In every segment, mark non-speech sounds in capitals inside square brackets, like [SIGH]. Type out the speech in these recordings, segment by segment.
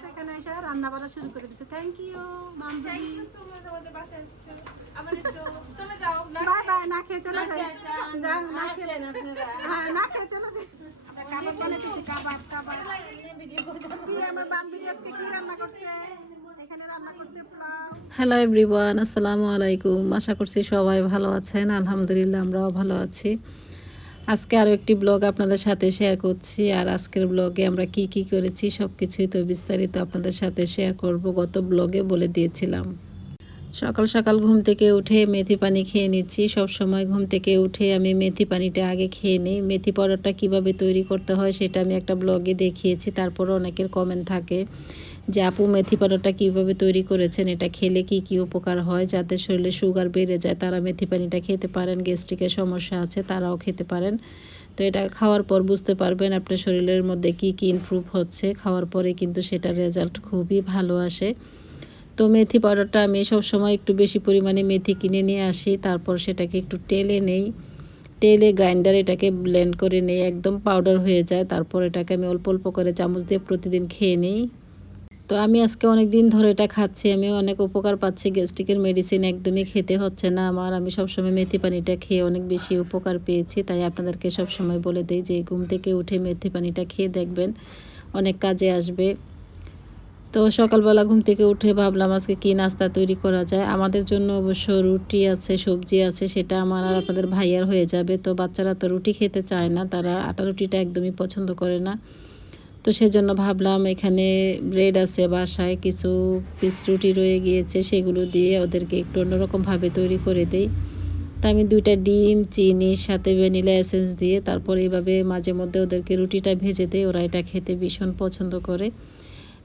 সেখানে এসে রান্না বান্না শুরু করে দিচ্ছে thank you thank you so much আমাদের বাসায় আসছো আবার এসো। চলে যাও। [LAUGHS] বাই বাই না খেয়ে চলে যাই। যাও না খেয়ে হ্যাঁ না খেয়ে চলে যাই। কাবাব বানাতেছি কাবাব কাবাব। কি আমার বান্ধবী আজকে কি রান্না করছে? এখানে রান্না করছে পোলাও। হ্যালো এভরিওয়ান আসসালামু আলাইকুম। আশা করছি সবাই ভালো আছেন। আলহামদুলিল্লাহ আমরাও ভালো আছি। আজকে আরও একটি ব্লগ আপনাদের সাথে শেয়ার করছি। আর আজকের ব্লগে আমরা কি কি করেছি সব কিছুই তো বিস্তারিত আপনাদের সাথে শেয়ার করব, গত ব্লগে বলে দিয়েছিলাম। সকাল সকাল ঘুম থেকে উঠে মেথি পানি খেয়ে নিচ্ছি। সব সময় ঘুম থেকে উঠে আমি মেথি পানিটা আগে খেয়ে নিই। মেথি পাউডারটা কীভাবে তৈরি করতে হয় সেটা আমি একটা ব্লগে দেখিয়েছি তারপর অনেকের কমেন্ট থাকে। যে আপু মেথি পাউডারটা কীভাবে তৈরি করেছেন, এটা খেলে কি কি উপকার হয় যাদের শরীরে সুগার বেড়ে যায়, তারা মেথি পানিটা খেতে পারেন গ্যাস্ট্রিকের সমস্যা আছে, তারাও খেতে পারেন। তো এটা খাওয়ার পর বুঝতে পারবেন আপনার শরীরের মধ্যে কি কি ইমপ্রুভ হচ্ছে, খাওয়ার পরে কিন্তু সেটার রেজাল্ট খুবই ভালো আসে। তো মেথি পাউডারটা আমি সবসময় একটু বেশি পরিমাণে মেথি কিনে নিয়ে আসি, তারপর সেটাকে একটু টেলে নেই। টেলে গ্রাইন্ডার এটাকে ব্লেন্ড করে নেই, একদম পাউডার হয়ে যায়, তারপর এটাকে আমি অল্প অল্প করে চামচ দিয়ে প্রতিদিন খেয়ে নিই। তো আমি আজকে অনেক দিন ধরে এটা খাচ্ছি, আমি অনেক উপকার পাচ্ছি, গ্যাস্ট্রিকের মেডিসিন একদমই খেতে হচ্ছে না আমার, আমি সবসময় মেথি পানিটা খেয়ে অনেক বেশি উপকার পেয়েছি, তাই আপনাদেরকে সবসময় বলে দিই যে ঘুম থেকে উঠে মেথি পানিটা খেয়ে দেখবেন, অনেক কাজে আসবে। তো সকালবেলা ঘুম থেকে উঠে ভাবলাম আজকে কী নাস্তা তৈরি করা যায়, আমাদের জন্য অবশ্য রুটি আছে, সবজি আছে, সেটা আমার আর আপনাদের ভাইয়ার হয়ে যাবে, তো বাচ্চারা তো রুটি খেতে চায় না, তারা আটা রুটিটা একদমই পছন্দ করে না। তো সেজন্য ভাবলাম এখানে ব্রেড আছে বাসায়, কিছু পিস রুটি রয়ে গিয়েছে, সেগুলো দিয়ে ওদেরকে একটু অন্যরকমভাবে তৈরি করে দেই। তা আমি দুইটা ডিম চিনির সাথে ভ্যানিলা এসেন্স দিয়ে তারপর এইভাবে মাঝে মধ্যে ওদেরকে রুটিটা ভেজে দেয় ওরা এটা খেতে ভীষণ পছন্দ করে।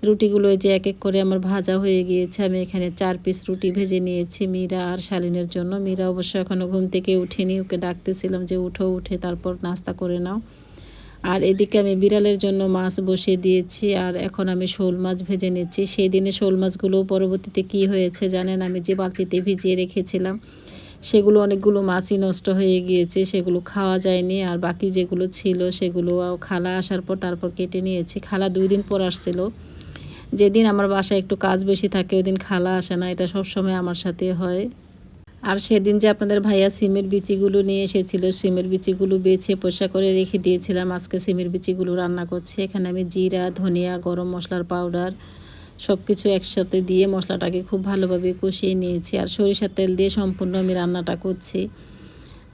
রুটিগুলো যে এক এক করে আমার ভাজা হয়ে গিয়েছে, আমি এখানে চার পিস রুটি ভেজে নিয়েছি মীরা আর শালিনের জন্য। মীরা অবশ্য এখনও ঘুম থেকে উঠেনি, ওকে ডাকতেছিলাম যে, উঠো, উঠে তারপর নাস্তা করে নাও। আর এদিকে আমি বিড়ালের জন্য মাছ বসিয়ে দিয়েছি, আর এখন আমি শোল মাছ ভেজে নিচ্ছি। সেই দিনে শোল মাছগুলো পরবর্তীতে কি হয়েছে জানেন? আমি যে বালতিতে ভিজিয়ে রেখেছিলাম, সেগুলো অনেকগুলো মাছই নষ্ট হয়ে গিয়েছে, সেগুলো খাওয়া যায়নি। আর বাকি যেগুলো ছিল, সেগুলো খালা আসার পর তারপর কেটে নিয়েছি। খালা দুই দিন পর আসছিল। যেদিন আমার বাসায় একটু কাজ বেশি থাকে, ওই দিন খালা আসে না। এটা সবসময় আমার সাথে হয়। আর সেদিন যে আপনাদের ভাইয়া সিমের বিচিগুলো নিয়ে এসেছিল, সিমের বিচিগুলো বেছে পোষা করে রেখে দিয়েছিলাম। আজকে সিমের বিচিগুলো রান্না করছি। এখানে আমি জিরা, ধনিয়া, গরম মশলার পাউডার সব কিছু একসাথে দিয়ে মশলাটাকে খুব ভালোভাবে কষিয়ে নিয়েছি আর সরিষার তেল দিয়ে সম্পূর্ণ আমি রান্নাটা করছি।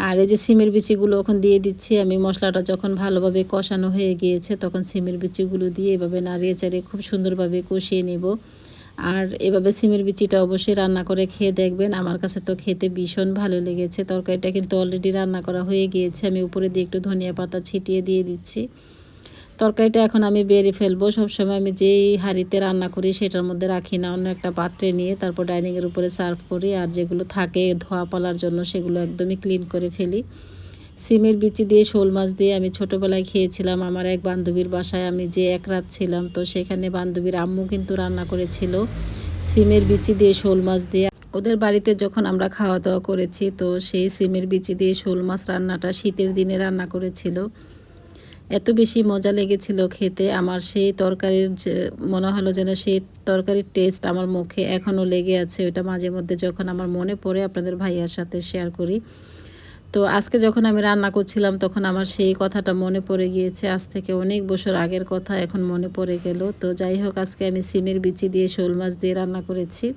আর এই যে সিমের বিচিগুলো ওখান দিয়ে দিচ্ছি, আমি মশলাটা যখন ভালোভাবে কষানো হয়ে গিয়েছে তখন সিমের বিচিগুলো দিয়ে এভাবে নাড়িয়ে চাড়িয়ে খুব সুন্দরভাবে কষিয়ে নেব। আর এভাবে সিমের বিচিটা অবশ্যই রান্না করে খেয়ে দেখবেন। আমার কাছে তো খেতে ভীষণ ভালো লেগেছে। তরকারিটা কিন্তু অলরেডি রান্না করা হয়ে গিয়েছে। আমি উপরে দিয়ে একটু ধনিয়া পাতা ছিটিয়ে দিয়ে দিচ্ছি। তরকারিটা এখন আমি বেড়ে ফেলব। সবসময় আমি যেই হাঁড়িতে রান্না করি সেটার মধ্যে রাখি না। অন্য একটা পাত্রে নিয়ে তারপর ডাইনিংয়ের উপরে সার্ভ করি। আর যেগুলো থাকে ধোয়া পালার জন্য সেগুলো একদমই ক্লিন করে ফেলি। সিমের বিচি দিয়ে শোল মাছ দিয়ে আমি ছোটোবেলায় খেয়েছিলাম। আমার এক বান্ধবীর বাসায় আমি যে এক রাত ছিলাম, তো সেখানে বান্ধবীর আম্মু কিন্তু রান্না করেছিল সিমের বিচি দিয়ে শোল মাছ দিয়ে। ওদের বাড়িতে যখন আমরা খাওয়া দাওয়া করেছি, তো সেই সিমের বিচি দিয়ে শোল মাছ রান্নাটা শীতের দিনে রান্না করেছিল। এত বেশি মজা লেগেছিল খেতে। আমার সেই তরকারির মনে হলো যেন সেই তরকারির টেস্ট আমার মুখে এখনও লেগে আছে। ওটা মাঝে মধ্যে যখন আমার মনে পড়ে, আপনাদের ভাইয়ার সাথে শেয়ার করি। তো আজকে যখন আমি রান্না করছিলাম, তখন আমার সেই কথাটা মনে পড়ে গিয়েছে। আজ থেকে অনেক বছর আগের কথা এখন মনে পড়ে গেল। তো যাই হোক, আজকে আমি সিমের বিচি দিয়ে শোল মাছ দিয়ে রান্না করেছি।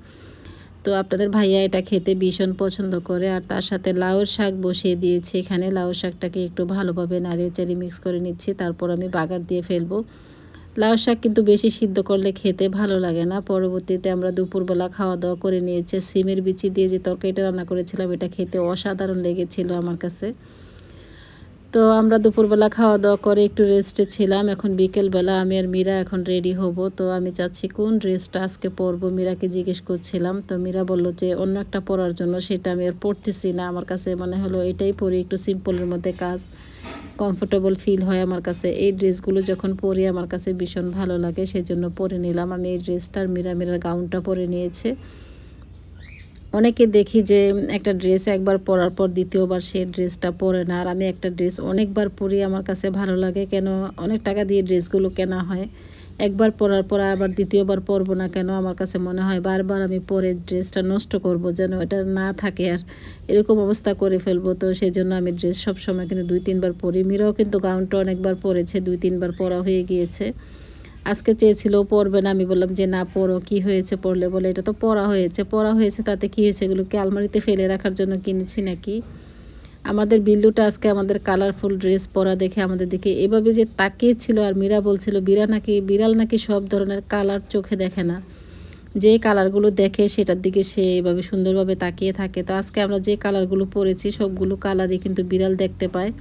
তো আপনাদের ভাইয়া এটা খেতে ভীষণ পছন্দ করে আর তার সাথে লাউর শাক বসিয়ে দিয়েছি। এখানে লাউ শাকটাকে একটু ভালোভাবে নাড়িয়ে চাড়িয়ে মিক্স করে নিচ্ছি। তারপর আমি বাগার দিয়ে ফেলব। লাউ শাক কিন্তু বেশি সিদ্ধ করলে খেতে ভালো লাগে না। পরবর্তীতে আমরা দুপুরবেলা খাওয়া দাওয়া করে নিয়েছি। সিমের বিচি দিয়ে যে তরকারিটা রান্না করেছিলাম, এটা খেতে অসাধারণ লেগেছিল আমার কাছে। তো আমরা দুপুরবেলা খাওয়া দাওয়া করে একটু রেস্টে ছিলাম। এখন বিকেলবেলা আমি আর মীরা এখন রেডি হব। তো আমি চাচ্ছি কোন ড্রেসটা আজকে পরবো মীরাকে জিজ্ঞেস করছিলাম। তো মীরা বলল যে অন্য একটা পরার জন্য সেটা আমি আর পরতেছি না। আমার কাছে মনে হলো এটাই পরি, একটু সিম্পলের মধ্যে কাজ কমফোর্টেবল ফিল হয় আমার কাছে। এই ড্রেসগুলো যখন পরি আমার কাছে ভীষণ ভালো লাগে, সেজন্য পরে নিলাম। আমি এই ড্রেসটার মীরা মীরার গাউনটা পরে নিয়েছে। অনেকে দেখি যে একটা ড্রেস একবার পরার পর দ্বিতীয়বার সে ড্রেসটা পরে না। আর আমি একটা ড্রেস অনেকবার পরি, আমার কাছে ভালো লাগে। কেন? অনেক টাকা দিয়ে ড্রেসগুলো কেনা হয়। একবার পরার পর আবার দ্বিতীয়বার পরবো না কেন? আমার কাছে মনে হয় বারবার আমি পরে ড্রেসটা নষ্ট করব যেন এটা না থাকে। আর এরকম অবস্থা করে ফেলব তো সেই জন্য আমি ড্রেস সবসময় কিন্তু দুই, তিনবার পরি। মিরাও কিন্তু গাউনটা অনেকবার পরেছে, দুই, তিনবার পরা হয়ে গিয়েছে। আজকে চেয়েছিল পরবে না। আমি বললাম যে, না পরো কি হয়েছে পরলে বলে, এটা তো পরা হয়েছে। পরা হয়েছে, তাতে কি হয়েছে? এগুলোকে আলমারিতে ফেলে রাখার জন্য কিনেছি নাকি? আমাদের বিল্লুটা আজকে আমাদের কালারফুল ড্রেস পরা দেখে আমাদের দিকে এভাবে যে তাকিয়েছিল আর মীরা বলছিল, বিড়া নাকি, বিড়াল নাকি সব ধরনের কালার চোখে দেখে না। যে কালারগুলো দেখে সেটার দিকে সে এভাবে সুন্দরভাবে তাকিয়ে থাকে। তো আজকে আমরা যে কালারগুলো পরেছি, সবগুলো কালারই কিন্তু বিড়াল দেখতে পায়।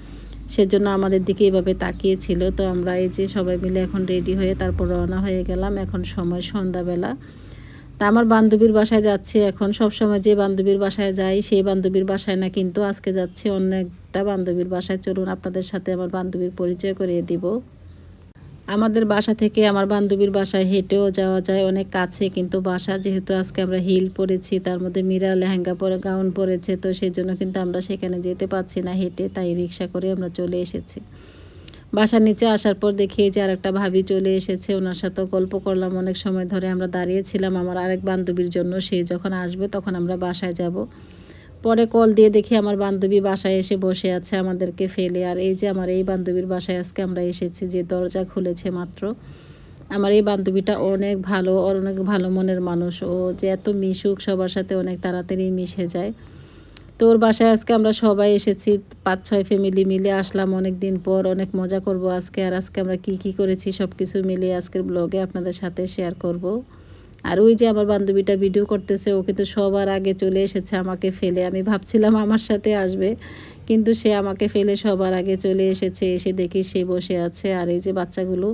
সেজন্য আমাদের দিকে এভাবে তাকিয়েছিল। তো আমরা এই যে সবাই মিলে এখন রেডি হয়ে তারপর রওনা হয়ে গেলাম এখন সময় সন্ধ্যাবেলা। তা আমার বান্ধবীর বাসায় যাচ্ছে এখন। সব সময় যে বান্ধবীর বাসায় যাই সেই বান্ধবীর বাসায় না, কিন্তু আজকে যাচ্ছে অন্য একটা বান্ধবীর বাসায়। চলুন আপনাদের সাথে আমার বান্ধবীর পরিচয় করিয়ে দিব। আমাদের বাসা থেকে আমার বান্ধবীর বাসায় হেঁটেও যাওয়া যায় অনেক কাছে, কিন্তু বাসা যেহেতু আজকে আমরা হিল পরেছি, তার মধ্যে মীরা লেহেঙ্গা পরে, গাউন পরেছে, তো সেই জন্য কিন্তু আমরা সেখানে যেতে পারছি না হেঁটে, তাই রিক্সা করে আমরা চলে এসেছি। বাসার নিচে আসার পর দেখি যে আর একটা ভাবি চলে এসেছে, ওনার সাথে গল্প করলাম, অনেক সময় ধরে আমরা দাঁড়িয়েছিলাম আমার আরেক বান্ধবীর জন্য, সে যখন আসবে তখন আমরা বাসায় যাব। পরে কল দিয়ে দেখি আমার বান্ধবী বাসায় এসে বসে আছে, আমাদেরকে ফেলে। আর এই যে আমার এই বান্ধবীর বাসায় আজকে আমরা এসেছি, যে দরজা খুলেছে মাত্র। আমার এই বান্ধবীটা অনেক ভালো ওর অনেক ভালো মনের মানুষ। ও যে এত মিশুক, সবার সাথে অনেক তাড়াতাড়ি মিশে যায়। তো ওর বাসায় আজকে আমরা সবাই এসেছি পাঁচ ছয় ফ্যামিলি মিলে আসলাম অনেক দিন পর, অনেক মজা করব আজকে। আর আজকে আমরা কি কি করেছি সব কিছু মিলিয়ে আজকের ব্লগে আপনাদের সাথে শেয়ার করব। আর ওই যে আমার বান্ধবীটা ভিডিও করতেছে ও কিন্তু সবার আগে চলে এসেছে আমাকে ফেলে। আমি ভাবছিলাম আমার সাথে আসবে, কিন্তু সে আমাকে ফেলে সবার আগে চলে এসেছে। এসে দেখি সে বসে আছে। আর এই যে বাচ্চাগুলো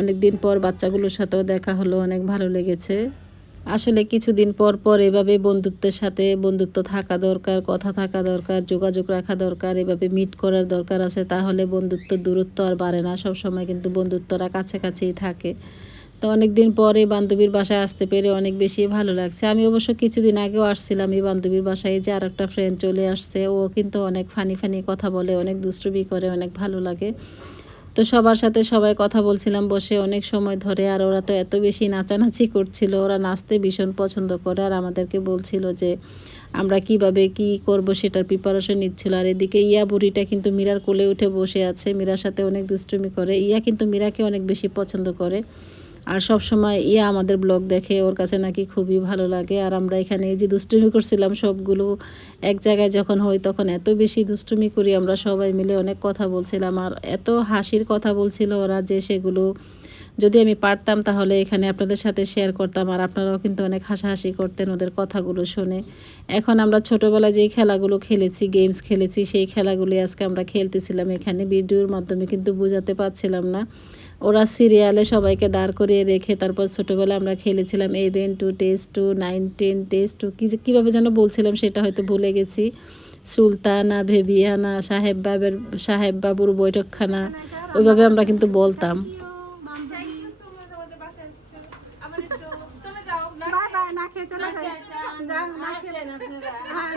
অনেক দিন পর বাচ্চাগুলোর সাথেও দেখা হলো, অনেক ভালো লেগেছে। আসলে কিছুদিন পর পর এভাবে বন্ধুত্বের সাথে বন্ধুত্ব থাকা দরকার, কথা থাকা দরকার, যোগাযোগ রাখা দরকার, এভাবে মিট করার দরকার আছে, তাহলে বন্ধুত্ব দূরত্ব আর বাড়ে না। সব সময় কিন্তু বন্ধুত্বরা কাছাকাছিই থাকে। তো অনেক দিন পরে বান্ধবীর বাসায় আসতে পেরে অনেক বেশি ভালো লাগছে। আমি অবশ্য কিছুদিন আগেও আসছিলাম এই বান্ধবীর বাসায় যে আর একটা ফ্রেন্ড চলে আসছে। ও কিন্তু অনেক ফানি ফানি কথা বলে, অনেক দুষ্টুমি করে, অনেক ভালো লাগে। তো সবার সাথে সবাই কথা বলছিলাম, বসে অনেক সময় ধরে আর ওরা তো এত বেশি নাচানাচি করছিল। ওরা নাচতে ভীষণ পছন্দ করে আর আমাদেরকে বলছিল যে আমরা কীভাবে কি করব সেটার প্রিপারেশন নিচ্ছিল। আর এদিকে ইয়া বুড়িটা কিন্তু মীরার কোলে উঠে বসে আছে, মীরার সাথে অনেক দুষ্টুমি করে। ইয়া কিন্তু মীরাকে অনেক বেশি পছন্দ করে। আর সব সময় ইয়া আমাদের ব্লগ দেখে ওর কাছে নাকি খুবই ভালো লাগে। আর আমরা এখানে যে দুষ্টুমি করছিলাম সবগুলো, এক জায়গায় যখন হই তখন এত বেশি দুষ্টুমি করি, আমরা সবাই মিলে অনেক কথা বলছিলাম। আর এত হাসির কথা বলছিল ওরা যে সেগুলো যদি আমি পারতাম তাহলে এখানে আপনাদের সাথে শেয়ার করতাম। আর আপনারাও কিন্তু অনেক হাসাহাসি করতেন ওদের কথাগুলো শুনে। এখন আমরা ছোটোবেলায় যেই খেলাগুলো খেলেছি গেমস খেলেছি, সেই খেলাগুলি আজকে আমরা খেলতেছিলাম এখানে। ভিডিওর মাধ্যমে কিন্তু বোঝাতে পারছিলাম না। ওরা সিরিয়ালে সবাইকে দাঁড় করিয়ে রেখে তারপর ছোটোবেলায় আমরা খেলেছিলাম even two test two nine ten test two কী যে- কীভাবে যেন বলছিলাম সেটা হয়তো ভুলে গেছি। সুলতানা ভেবিয়ানা সাহেব বাবের সাহেব বাবুর বৈঠকখানা ওইভাবে আমরা কিন্তু বলতাম। হ্যাঁ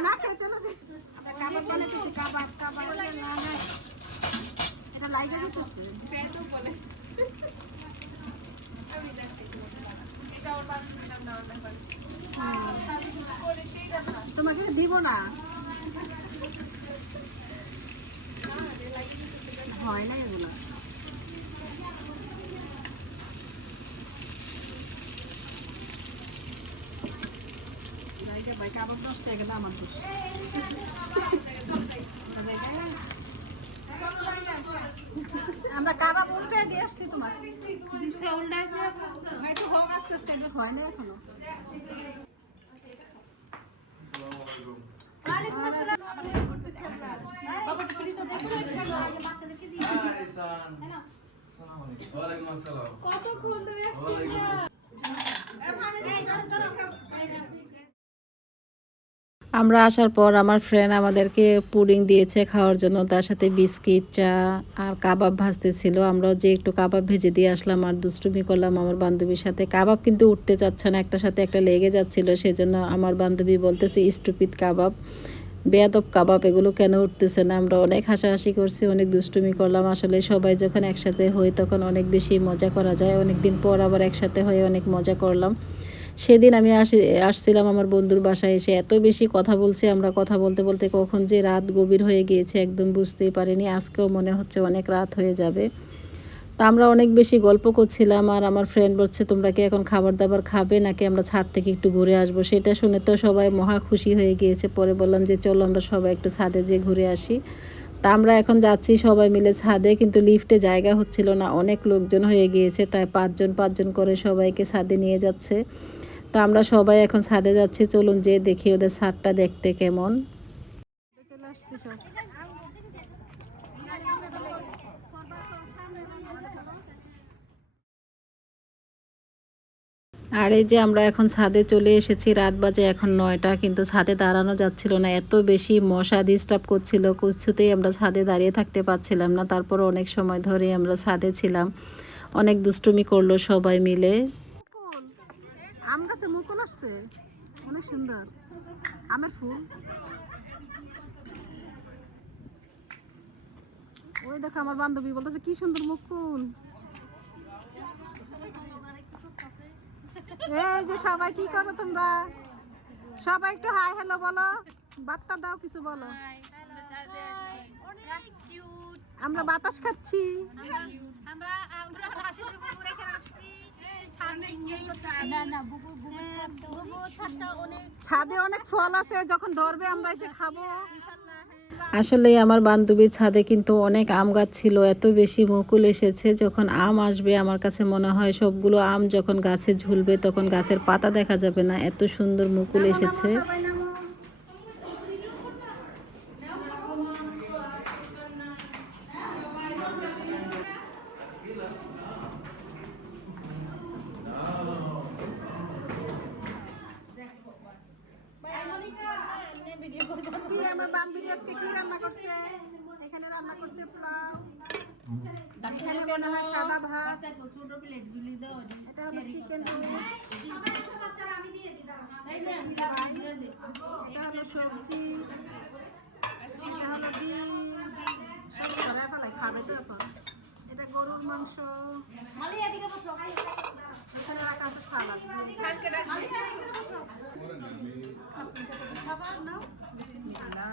এটা লাইগে যেতেছে তোমাকে দিব না। হয় না এগুলো। কাবাব নষ্ট হয়ে গেল আমার দোষ আমরা কাবাব উল্টে দিয়ে আসছি তোমার। দিছে উল্টাই দিয়ে একটু হোক আস্তে আস্তে এগুলো হয় না এখনও। কতক্ষণ ধরে আসছি আমরা আসার পর আমার ফ্রেন্ড আমাদেরকে পুডিং দিয়েছে খাওয়ার জন্য। তার সাথে বিস্কিট চা আর কাবাব ভাজতেছিল। আমরাও যে একটু কাবাব ভেজে দিয়ে আসলাম আর দুষ্টুমি করলাম আমার বান্ধবীর সাথে। কাবাব কিন্তু উঠতে চাচ্ছে না একটা সাথে একটা লেগে যাচ্ছিল। সেজন্য আমার বান্ধবী বলতেছে স্টুপিড কাবাব, বেয়াদব কাবাব, এগুলো কেন উঠতেছে না? আমরা অনেক হাসাহাসি করছি, অনেক দুষ্টুমি করলাম। আসলে সবাই যখন একসাথে হই তখন অনেক বেশি মজা করা যায়। অনেক দিন পর আবার একসাথে হয়ে অনেক মজা করলাম। সেদিন আমি আসি, আসছিলাম আমার বন্ধুর বাসায় এসে এত বেশি কথা বলছি, আমরা কথা বলতে বলতে কখন যে রাত গভীর হয়ে গিয়েছে, একদম বুঝতেই পারিনি। আজকেও মনে হচ্ছে অনেক রাত হয়ে যাবে। তা আমরা অনেক বেশি গল্প করছিলাম, আর আমার ফ্রেন্ড বলছে, তোমরা কি এখন খাবার দাবার খাবে, নাকি আমরা ছাদ থেকে একটু ঘুরে আসব? সেটা শুনে তো সবাই মহা খুশি হয়ে গিয়েছে। পরে বললাম যে, চলো আমরা সবাই একটু ছাদে যেয়ে ঘুরে আসি। তা আমরা এখন যাচ্ছি সবাই মিলে ছাদে, কিন্তু লিফটে জায়গা হচ্ছিল না। অনেক লোকজন হয়ে গিয়েছে, তাই পাঁচজন পাঁচজন করে সবাইকে ছাদে নিয়ে যাচ্ছে। তো আমরা সবাই এখন ছাদে যাচ্ছি, চলুন যে দেখি ওদের ছাদটা দেখতে কেমন। আর এই যে আমরা এখন ছাদে চলে এসেছি, রাত বাজে এখন নয়টা, কিন্তু ছাদে দাঁড়ানো যাচ্ছিল না। এত বেশি মশা ডিস্টার্ব করছিল, কিছুতেই আমরা ছাদে দাঁড়িয়ে থাকতে পারছিলাম না। তারপর অনেক সময় ধরে আমরা ছাদে ছিলাম। অনেক দুষ্টুমি করল সবাই মিলে। আম গাছে মুকুল আসছে। অনেক সুন্দর। আমের ফুল। ওই দেখো আমার বান্ধবী বলতেছে, কি সুন্দর মুকুল। এই যে সবাই, কি করো তোমরা? সবাই একটু হাই হ্যালো বলো। বার্তা দাও কিছু বলো। আমরা বাতাস খাচ্ছি। আমরা আমরা বুবু রেখে আসছি। ছাদ অনেক ফল আছে যখন ধরবে আমরা এসে খাব। আসলে আমার বান্ধবীর ছাদে কিন্তু অনেক আম গাছ ছিল এত বেশি মুকুল এসেছে যখন আম আসবে আমার কাছে মনে হয় সবগুলো আম যখন গাছে ঝুলবে তখন গাছের পাতা দেখা যাবে না এত সুন্দর মুকুল এসেছে। আমার বান্ধবী আজকে কি রান্না করছে? এখানে রান্না করছে পোলাও। এখানে মনে হয় সাদা ভাত। এটা হলো চিকেন এটা হলো সবজি। এটা হলো ডিম। সব খাবে তো এখন। গরুর মাংস। এখানে রাখা আছে সালাদ খাবার নাও বিসমিল্লাহ।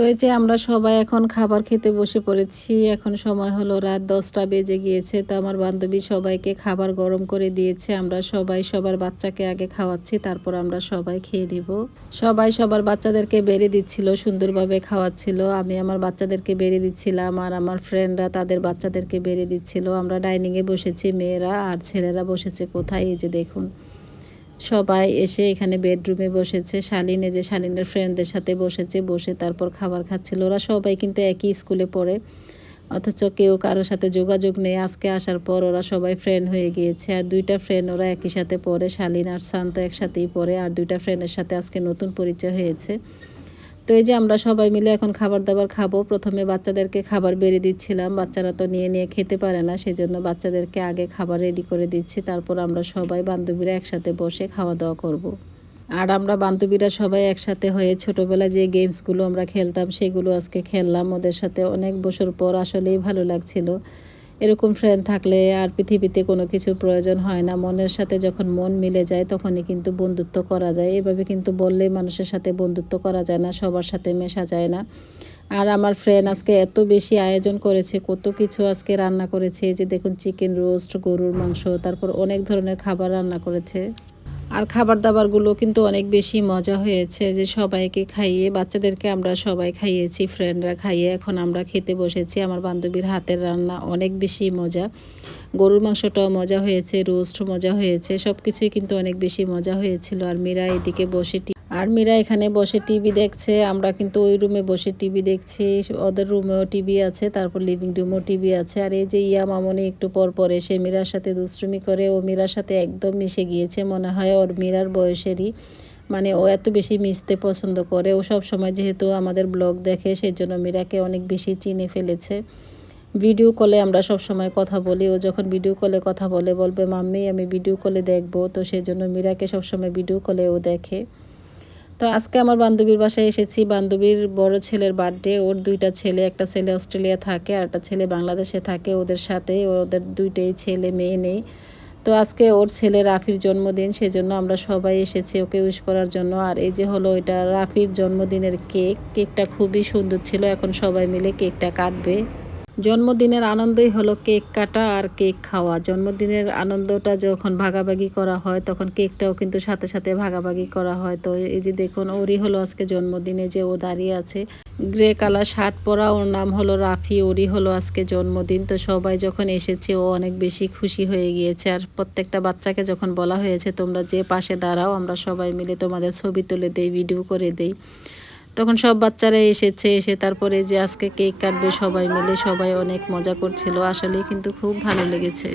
তো এই যে আমরা সবাই এখন খাবার খেতে বসে পড়েছি, এখন সময় হলো রাত দশটা বেজে গিয়েছে, তো আমার বান্ধবী সবাইকে খাবার গরম করে দিয়েছে, আমরা সবাই সবার বাচ্চাকে আগে খাওয়াচ্ছি, তারপর আমরা সবাই খেয়ে নিব। সবাই সবার বাচ্চাদেরকে বেড়ে দিচ্ছিল, সুন্দরভাবে খাওয়াচ্ছিল, আমি আমার বাচ্চাদেরকে বেড়ে দিচ্ছিলাম, আর আমার ফ্রেন্ডরা তাদের বাচ্চাদেরকে বেড়ে দিচ্ছিল, আমরা ডাইনিংয়ে বসেছি, মেয়েরা আর ছেলেরা বসেছে কোথায়, এই যে দেখুন। সবাই এসে এখানে বেডরুমে বসেছে। শালিনে যে শালিনের ফ্রেন্ডদের সাথে বসেছে, বসে তারপর খাবার খাচ্ছিল। ওরা সবাই কিন্তু একই স্কুলে পড়ে। অথচ কেউ কারোর সাথে যোগাযোগ নেই। আজকে আসার পর ওরা সবাই ফ্রেন্ড হয়ে গিয়েছে। আর দুইটা ফ্রেন্ড ওরা একই সাথে পড়ে। শালিন আর শান্ত একসাথেই পড়ে। আর দুইটা ফ্রেন্ডের সাথে আজকে নতুন পরিচয় হয়েছে। তো এই যে আমরা সবাই মিলে এখন খাবার দাবার খাব। প্রথমে বাচ্চাদেরকে খাবার বেড়ে দিচ্ছিলাম। বাচ্চারা তো নিয়ে নিয়ে খেতে পারে না, সেজন্য বাচ্চাদেরকে আগে খাবার রেডি করে দিচ্ছি। তারপর আমরা সবাই বান্ধবীরা একসাথে বসে খাওয়া দাওয়া করব। আর আমরা বান্ধবীরা সবাই একসাথে হয়ে ছোটোবেলায় যে গেমসগুলো আমরা খেলতাম, সেগুলো আজকে খেললাম। ওদের সাথে অনেক বছর পর আসলেই ভালো লাগছিল। এরকম ফ্রেন্ড থাকলে আর পৃথিবীতে কোনো কিছুর প্রয়োজন হয় না। মনের সাথে যখন মন মিলে যায় তখনই কিন্তু বন্ধুত্ব করা যায়। এভাবে কিন্তু বললে মানুষের সাথে বন্ধুত্ব করা যায় না, সবার সাথে মেশা যায় না। আর আমার ফ্রেন্ড আজকে এত বেশি আয়োজন করেছে, কত কিছু আজকে রান্না করেছে। যে দেখুন চিকেন রোস্ট গরুর মাংস, তারপর অনেক ধরনের খাবার রান্না করেছে। আর খাবার দাবারগুলো কিন্তু অনেক বেশি মজা হয়েছে যে সবাইকে খাইয়ে, বাচ্চাদেরকে আমরা সবাই খাইয়েছি ফ্রেন্ডরা খাইয়ে এখন আমরা খেতে বসেছি। আমার বান্ধবীর হাতের রান্না অনেক বেশি মজা। গরুর মাংসটাও মজা হয়েছে রোস্ট মজা হয়েছে সব কিছুই কিন্তু অনেক বেশি মজা হয়েছিল। আর মীরা এদিকে বসে আর মীরা এখানে বসে টিভি দেখছে, আমরা কিন্তু ওই রুমে বসে টিভি দেখছি, ওদের রুমেও টিভি আছে, তারপর লিভিং রুমেও টিভি আছে, আর এই যে ইয়া মামনি একটু পর পর এসে মীরার সাথে দুষ্টুমি করে, ও মীরার সাথে একদম মিশে গিয়েছে, মনে হয় ওর মীরার বয়সেরই মানে ও এত বেশি মিশতে পছন্দ করে, ও সব সময় যেহেতু আমাদের ব্লগ দেখে সেই জন্য মীরাকে অনেক বেশি চিনে ফেলেছে। ভিডিও কলে আমরা সব সময় কথা বলি, ও যখন ভিডিও কলে কথা বলে, বলবে, মাম্মি, আমি ভিডিও কলে দেখব। তো সেই জন্য মীরাকে সবসময় ভিডিও কলে ও দেখে। তো আজকে আমার বান্ধবীর বাসায় এসেছি। বান্ধবীর বড় ছেলের বার্থডে। ওর দুইটা ছেলে, একটা ছেলে অস্ট্রেলিয়া থাকে আর একটা ছেলে বাংলাদেশে থাকে। ওদের সাথে ওদের দুইটাই ছেলে, মেয়ে নেই। তো আজকে ওর ছেলে রাফির জন্মদিন, সেজন্য আমরা সবাই এসেছি ওকে উইশ করার জন্য। আর এই যে হলো এটা রাফির জন্মদিনের কেক, কেকটা খুবই সুন্দর ছিল। এখন সবাই মিলে কেকটা কাটবে। জন্মদিনের আনন্দই হলো কেক কাটা আর কেক খাওয়া। জন্মদিনের আনন্দটা যখন ভাগাভাগি করা হয়, তখন কেকটাও কিন্তু সাথে সাথে ভাগাভাগি করা হয়। তো এই যে দেখুন, ওরই হলো আজকে জন্মদিনে যে ও দাঁড়িয়ে আছে। গ্রে কালার শার্ট পরা, ওর নাম হলো রাফি, ওরই হলো আজকে জন্মদিন। তো সবাই যখন এসেছে, ও অনেক বেশি খুশি হয়ে গিয়েছে। আর প্রত্যেকটা বাচ্চাকে যখন বলা হয়েছে, তোমরা যে পাশে দাঁড়াও, আমরা সবাই মিলে তোমাদের ছবি তুলে দেই, ভিডিও করে দেই। তখন সব বাচ্চারা এসেছে, এসে তারপরে যে আজকে কেক কাটবে সবাই মিলে সবাই অনেক মজা করছিল। আসলে কিন্তু খুব ভালো লেগেছে।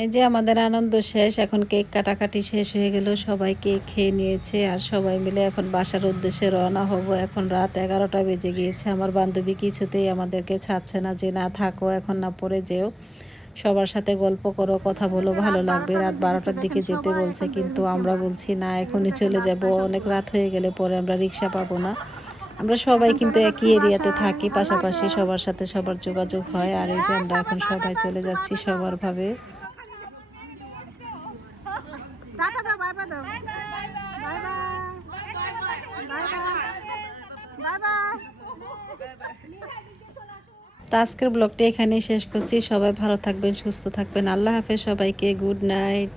এই যে আমাদের আনন্দ শেষ, এখন কেক কাটাকাটি শেষ হয়ে গেল, সবাই কেক খেয়ে নিয়েছে আর সবাই মিলে এখন বাসার উদ্দেশ্যে রওনা হব। এখন রাত এগারোটা বেজে গিয়েছে, আমার বান্ধবী কিছুতেই আমাদেরকে ছাড়ছে না, যে না থাকো, এখন না পরে যেও। সবার সাথে গল্প করো, কথা বলো, ভালো লাগবে। রাত বারোটার দিকে যেতে বলছে, কিন্তু আমরা বলছি, না, এখনই চলে যাব। অনেক রাত হয়ে গেলে পরে আমরা রিক্সা পাবো না। আমরা সবাই কিন্তু একই এরিয়াতে থাকি, পাশাপাশি সবার সাথে সবার যোগাযোগ হয়। আর এই যে আমরা এখন সবাই চলে যাচ্ছি সবার ভাবে। টাটা দাও বাই বাই দাও। Bye bye. Bye bye. Bye bye. তো আজকের ব্লগটি এখানেই শেষ করছি। সবাই ভালো থাকবেন সুস্থ থাকবেন। আল্লাহ হাফেজ সবাইকে। Good night.